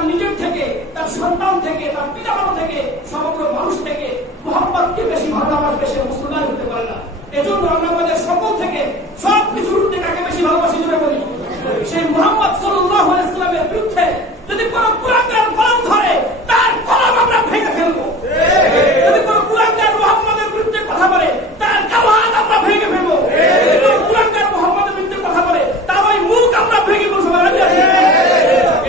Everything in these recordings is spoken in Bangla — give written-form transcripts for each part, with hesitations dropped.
তার নিজের থেকে, তার সন্তান থেকে, তার পিতামাতা থেকে, সমগ্র মানুষ থেকে মুহাম্মদকে বেশি ভালোবাসবে সে মুসলমান হতে পারে না। এজন্য আমরা আমাদের সকল থেকে সবকিছুর ঊর্ধ্বে কাকে বেশি ভালোবাসি জুড়ে বলি, সেই মুহাম্মদ সাল্লাল্লাহু আলাইহি ওয়াসাল্লামের বিরুদ্ধে যদি কোন কুলাঙ্গার কলম ধরে তার কলম আমরা ভেঙে ফেলবো। যদি কোন কুলাঙ্গার মুহাম্মদের বিরুদ্ধে কথা বলে তার কালো হাত আমরা ভেঙে ফেলবো। যদি কোন কুলাঙ্গার মুহাম্মদের বিরুদ্ধে কথা বলে তার ওই মুখ আমরা ভেঙে ফেলবো।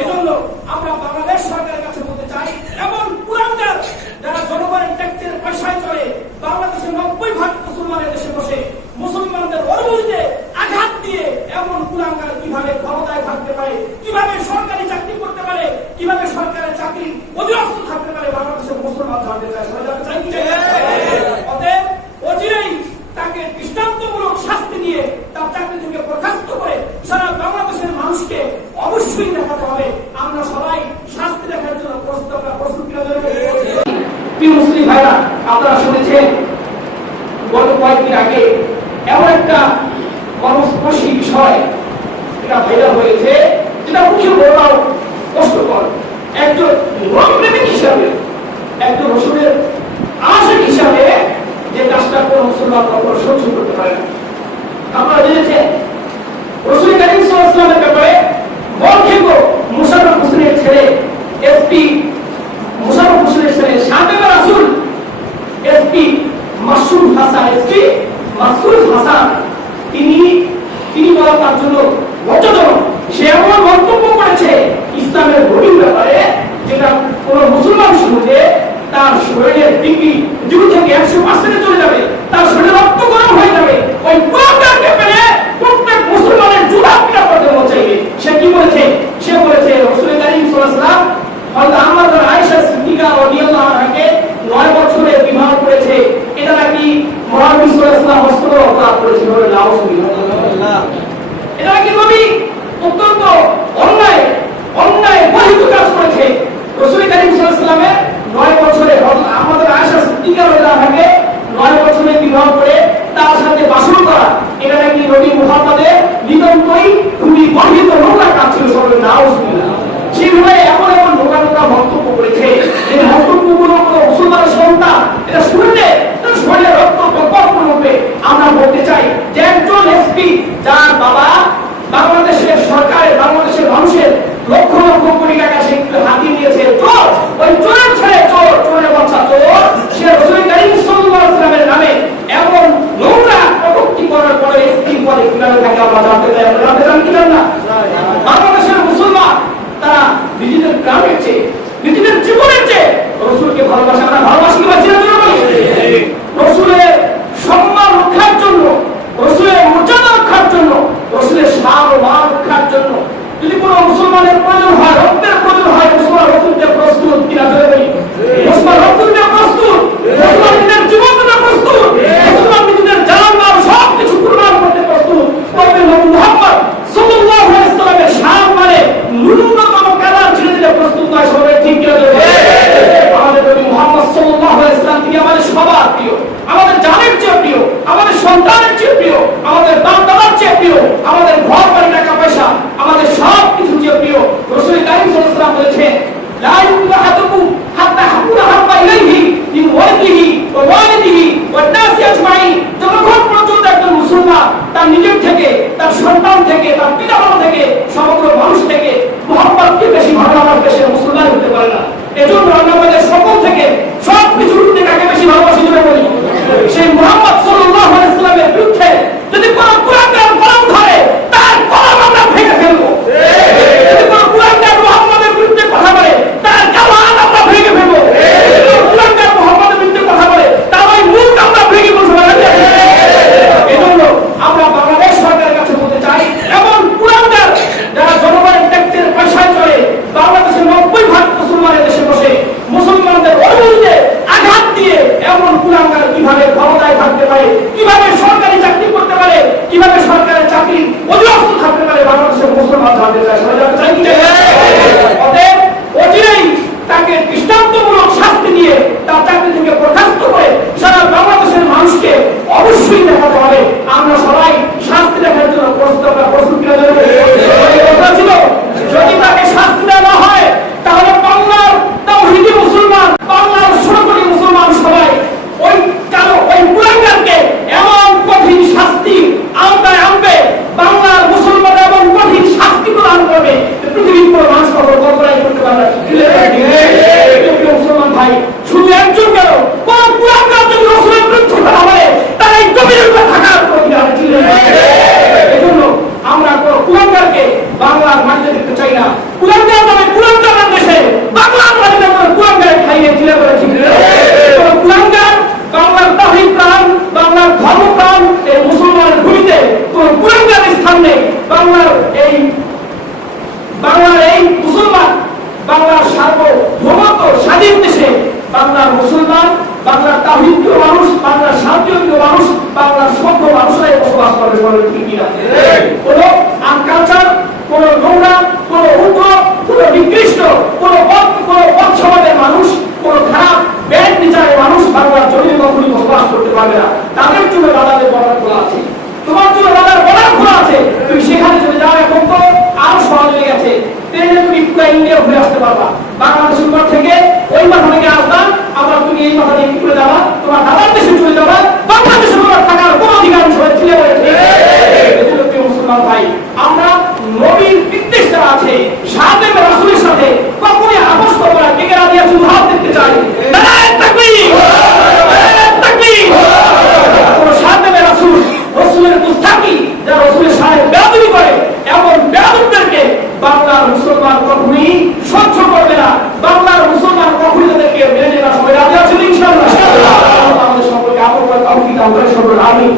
এজন্য আমরা বাংলাদেশ সরকারের কাছে বলতে চাই, এমন কুলাঙ্গার যারা জনগণের ট্যাক্সের পয়সায় চলে, বাংলাদেশের 90% মুসলমানের দেশে বসে মুসলমানদের অনুমতিতে আঘাত দিয়ে এমন কুলাঙ্গার কিভাবে ক্ষমতায় থাকতে পারে, কিভাবে সরকারি চাকরি করতে পারে, কিভাবে সরকারের চাকরি অধীনস্থ থাকতে পারে, বাংলাদেশের মুসলমান জানতে চায়। অতএব অচিরেই তাকে দৃষ্টান্তমূলক শাস্তি দিয়ে তার চাকরি থেকে বরখাস্ত করে সারা বাংলাদেশের মানুষকে অবশ্যই দেখাতে হবে আমরা সবাই শাস্তি দেখার জন্য প্রস্তুত কিনা। মুসলিম ভাইরা, আপনারা শুনেছেন গত কয়েকদিন আগে এমন একটা মর্মস্পর্শী বিষয় এটা ভাইরাল হয়েছে, যেটা মুখে বলাও কষ্টকর। একজন প্রেমিক হিসাবে, একজন রসুলের আশিক হিসাবে যে কাজটা কোন মুসলমান কখনো সহ্য করতে পারে না। আপনারা জেনেছেন রাসূল কারীম সাল্লাল্লাহু আলাইহি ওয়াসাল্লামের ব্যাপারে বলখেঙ্গ মুশাররফ হোসেনের ছেলে এসপি মুশাররফ হোসেনের ছেলে সাবেক রাসূল এসপি মাসুদ হাসান তিনি বলা তার জন্য লজ্জাজনক। সে এমন মন্তব্য করেছে ইসলামের গভীর ব্যাপারে, যেটা কোন মুসলমান শুনলে তার শরীরের ডিগ্রি 2 থেকে 100% চলে যাবে, তার শরীরে রক্ত গরম হয়ে যাবে। ওই কুলাঙ্গারকে পেলে প্রত্যেক মুসলমানের জুতা পিটা করতে মন চাইবে। সে কি বলেছে? সে বলেছে রাসূল কারীম সাল্লাল্লাহু আলাইহি ওয়াসাল্লাম হযরত আয়েশা সিদ্দিকা রাদিয়াল্লাহু আনহাকে 9 বছরে বিবাহ করেছে। এটা নাকি মুহাম্মদ সাল্লাল্লাহু আলাইহি ওয়াসাল্লাম অস্ত্র অপরাধ করেছিল। এটা নাকি নবী অত্যন্ত অন্যায় বহির্ভূত কাজ করেছে। রাসূল কারীম সাল্লাল্লাহু আলাইহি ওয়াসাল্লামের 9 বছরে আমাদের আয়েশা সিদ্দিকা রাদিয়াল্লাহু আনহাকে 9 বছরে বিবাহ করে তার সাথে বাসর করা, এটা নাকি নবী মুহাম্মদের নিতান্তই খুবই গর্হিত নোংরা কাজ ছিল। সবাই নাউজুবিল্লাহ। সেভাবে এমন নোংরা মন্তব্য করেছে, যে মন্তব্যগুলো কোনো মুসলমানের সন্তান এটা শুনলে তার শরীরে রক্ত প্রকম্পন হবে। আমরা বলতে চাই যে একজন এসপি যার বাবা বাংলাদেশের সরকারের, বাংলাদেশের মানুষের লক্ষ লক্ষ কোটি টাকা সে হাতি নিয়েছে, চোর, ওই চোরের ছেলে চোর, চোরের বাচ্চা চোর, সে রাসূল কারীম সাল্লাল্লাহু আলাইহি ওয়াসাল্লামের নামে এমন নোংরা কটূক্তি করার পরে এসপি পদে কিভাবে থাকে আমরা জানতে চাই। আমরা জানতে চান কিনা না? বাংলাদেশের মুসলমান তারা নিজেদের গ্রামের চেয়ে, নিজেদের জীবনের চেয়ে রাসূলকে ভালোবাসে। আমরা ভালোবাসি কি বাঁচিয়ে রাসূলের সম্মান রক্ষার জন্য, রাসূলের মর্যাদা রক্ষার জন্য, রাসূলের শান ও মান রক্ষার জন্য যদি কোনো মুসলমানের প্রয়োজন হয়, রক্তের প্রয়োজন হয়, মুসলমান রক্ত দিতে প্রস্তুত কিনা ধরে বলি? মুসলমান রক্ত দিতে প্রস্তুত, মুসলমান নিজের জীবন দিতে প্রস্তুত, মুসলমান নিজেদের জান মাল সবকিছু কুরবান করতে প্রস্তুত। তবে মুহাম্মদ সাল্লাল্লাহু আলাইহি ওয়াসাল্লামের শান মানে ন্যূনতম কালার ছেড়ে দিতে প্রস্তুত নয়। সবাই ঠিক কিনা ধরে বলি? আমাদের নবী মুহাম্মদ সাল্লাল্লাহু আলাইহি ওয়াসাল্লাম তিনি আমাদের সবার প্রিয়, আমাদের জানের চেয়ে প্রিয়, আমাদের সন্তানের চেয়ে প্রিয়, আমাদের বাপ দাদার চেয়ে প্রিয়, আমাদের ঘর বাড়ি টাকা পয়সা, আমাদের সব কিছু চেয়ে প্রিয়। রাসূল কারীম সাল্লাল্লাহু আলাইহি ওয়াসাল্লাম বলেছেন, লা ইউহাদুকুম হাত্তা হাকুনা হাব্বা ইলাইহি মিন ওয়ালিদিহি ওয়া ওয়ালিদিহি ওয়ান নাসি আজমাইন। যতক্ষণ পর্যন্ত একজন মুসলমান তার নিজের থেকে, তার সন্তান থেকে, তার পিতামাতা থেকে, সমগ্র মানুষ থেকে মুহাম্মদকে বেশি ভালোবাসবে সে মুসলমান হতে পারে না। এজন্য আমরা আমাদের সকল থেকে সবকিছুর ঊর্ধ্বে কাকে বেশি ভালোবাসি জুড়ে বলি, সেই মুহাম্মদ সাল্লাল্লাহু আলাইহি ওয়াসাল্লামের বিরুদ্ধে যদি কোনো কুলাঙ্গার কলম ধরে তার কলম আমরা ভেঙে ফেলবো। যদি কোনো কুলাঙ্গার মুহাম্মদের বিরুদ্ধে কথা বলে তার কালো হাত আমরা ভেঙে ফেলবো। যদি কোনো কুলাঙ্গার মুহাম্মদের বিরুদ্ধে কথা বলে তার ওই মুখ আমরা ভেঙে ফেলবো। এজন্য আমরা বাংলাদেশ সরকারের কাছে বলতে চাই, এমন কুলাঙ্গার যারা জনগণের ট্যাক্সের পয়সায় চলে, বাংলাদেশের 90% মুসলমানের দেশে বসে মুসলমানদের অনুমতিতে আঘাত দিয়ে এমন কুলাঙ্গার কিভাবে ক্ষমতায় থাকতে পারে, কিভাবে সরকারি চাকরি করতে পারে, কিভাবে সরকারের চাকরি অধীনস্থ থাকতে পারে, বাংলাদেশের মুসলমান জানতে চায়। অতএব অচিরেই তাকে দৃষ্টান্তমূলক শাস্তি দিয়ে তার চাকরি থেকে বরখাস্ত করে সারা বাংলাদেশের মানুষকে অবশ্যই দেখাতে হবে আমরা সবাই শাস্তি দেখার জন্য প্রস্তুত কিনা। যদি তাকে শাস্তি দেওয়া হয় তাহলে সাহিত্য মানুষ, বাংলার শান্তিপ্রিয় মানুষ, বাংলার সভ্য মানুষরাই বসবাস করে, বলে ঠিক কিনা? কোনো আনকালচার, কোনো নোংরা, কোনো উগ্র, কোনো নিকৃষ্ট, কোনো সমাজের মানুষ, কোনো খারাপ ব্যান্ড বিচারের মানুষ বাংলার জমিনে কখনই বসবাস করতে পারবে না। তাদের জন্য দাদাদের বর্ডার খোলা আছে, তোমার জন্য দাদার বর্ডার খোলা আছে। তুমি সেখানে চলে যাও, এখন তো আরো সহজ হয়ে গেছে। ট্রেনে তুমি পুরো ইন্ডিয়া ঘুরে আসতে পারবা। বাংলাদেশের উপর থেকে ওই মাথা থেকে আসবা, আবার তুমি এই মাথা থেকে ঘুরে যাবা, তোমার দাদার দেশে চলে যাবা। বাংলাদেশের উপর থাকার কোনো অধিকার সবাই ছিল মুসলমান ভাই। আমরা নবীর বিদ্বেষ যারা আছে, সাথে রাসূলের সাথে কখনই আপোষ করবো না। কে কে রাজি আছে? হাত দেখতে চাই। নারায়ে তাকবীর, নারায়ে তাকবীর। কোনো সাথে রাসূল, রাসূলের মুস্তাকি যারা রাসূলের সাথে বেয়াদবি করে, এমন বেয়াদবদেরকে বাংলার মুসলমান কখনই সহ্য করবে না। বাংলার মুসলমান কখনই তাদেরকে মেনে নেওয়ার সবাই রাজি আছেন ইনশাআল্লাহ। আমাদের সম্পর্কে আমল করার তৌফিক আমরা সকল আমিন।